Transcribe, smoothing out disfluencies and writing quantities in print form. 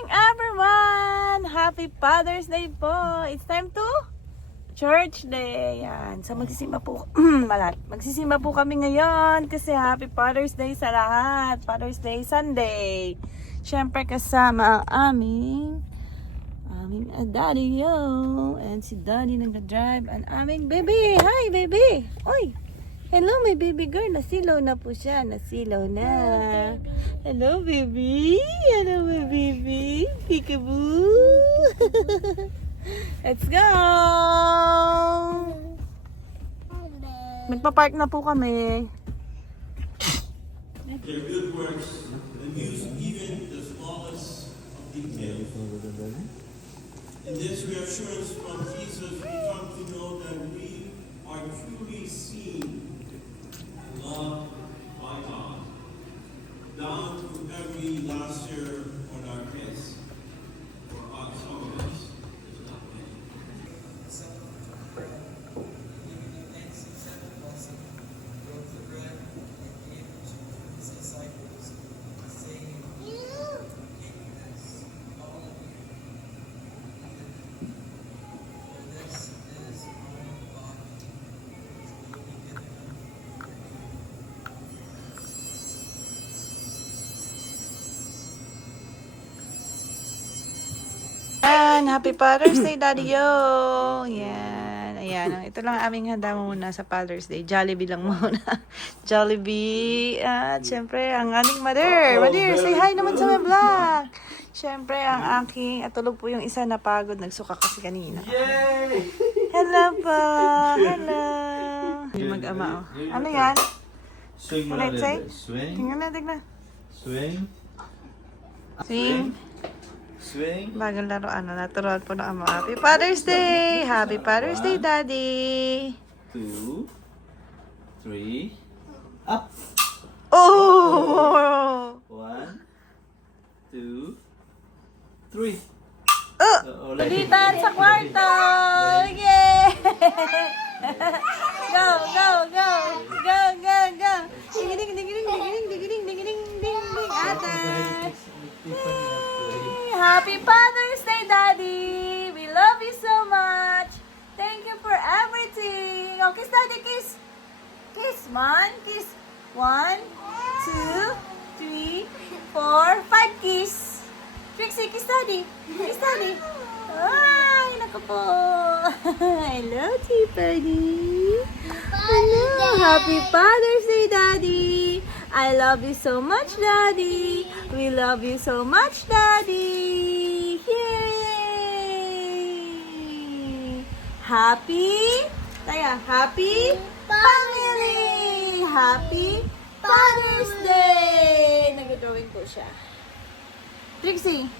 morning, everyone! Happy Father's Day po! It's time to Church Day. Yan. So, magsisimba po, magsisimba po kami ngayon kasi Happy Father's Day sa lahat. Father's Day Sunday. Siyempre kasama ang aming daddy yo. And si daddy nag-drive. Ang aming baby. Hi, baby! Oy! Hello, my baby girl. Nasilaw na po siya. Nasilaw na. Hello, baby. Hello, my baby. Peekaboo. Let's go. Magpa-park na po kami. Their good works and use even the smallest of details. In this reassurance from Jesus, we come to know that we are truly seen and loved by God, down to every last hair on our heads. For us, some of us, is not many. Yan, Happy Father's Day, Daddy Yo! Yan, ayan. Ito lang ang aming handa muna sa Father's Day. Jollibee lang muna. Jollibee. At syempre, ang aming mother. Mother, say hi naman sa my vlog. Syempre, ang aking, at tulog po yung isa na pagod. Nagsuka kasi kanina. Yay! Hello po! Hello! Yung mag-ama, oh. Ano yan? Swing mo Ano na yun, say? rin. Swing. Tingnan na, tingnan. Swing. Swing. Swing. Bagong laro, natural po na ama. Happy Father's Day! Happy Father's Day, Daddy! 2, 3, up. Oh! 1, 2, 3. Ulitan sa kwarto! Yay! Go, go, go! Go, go, go! Digiling, digiling, digiling, digiling, digiling, ding, ding, atas! Happy Father's Day, Daddy! We love you so much! Thank you for everything! Oh, kiss Daddy, kiss! Kiss, man! Kiss! 1, 2, 3, 4, 5 kiss! Trixie, kiss Daddy! Kiss Daddy! Ay, naku po! Hello, Tiffany! Hello! Happy Father's Day, Daddy! I love you so much, Daddy! We love you so much, Daddy! Yay! Happy? Taya, happy family! Happy Father's Day! Nag-drawing po siya. Trixie!